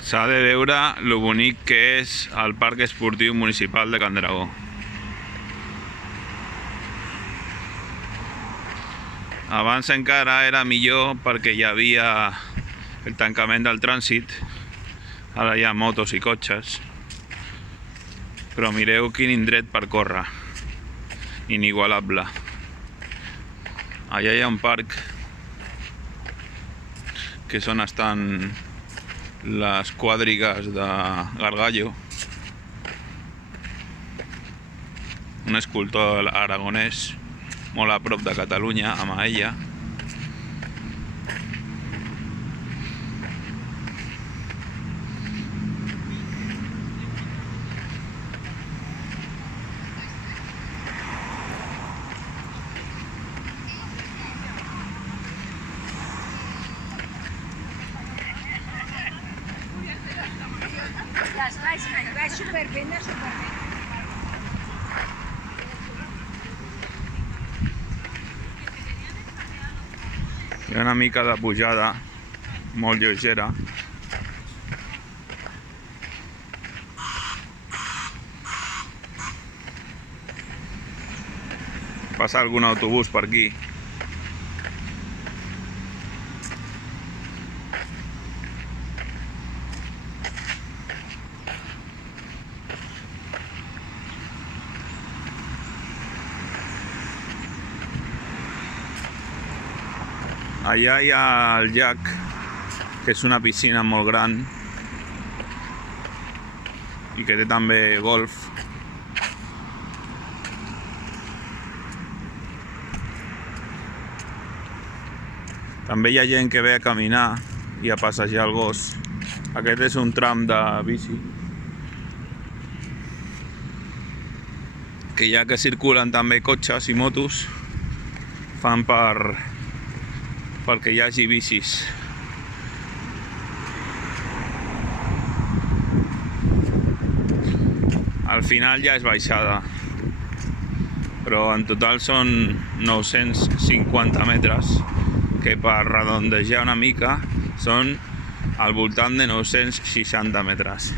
S'ha de veure lo bonic que és el Parc Esportiu Municipal de Can Dragó. Abans encara era millor perquè hi havia el tancament del trànsit. Ara hi ha motos i cotxes. Però mireu quin indret per córrer. Inigualable. Allà hi ha un parc que és on estan les quadrigues de Gargallo, un escultor aragonès molt a prop de Catalunya, a Maella. Va superben, superben. Hi ha una mica de pujada, molt lleugera. Passa algun autobús per aquí. Allà hi ha el llac, que és una piscina molt gran i que té també golf. També hi ha gent que ve a caminar i a passejar el gos. Aquest és un tram de bici que ja que circulen també cotxes i motos, fan perquè hi hagi bicis. Al final ja és baixada, però en total són 950 metres, que per redondejar una mica són al voltant de 960 metres.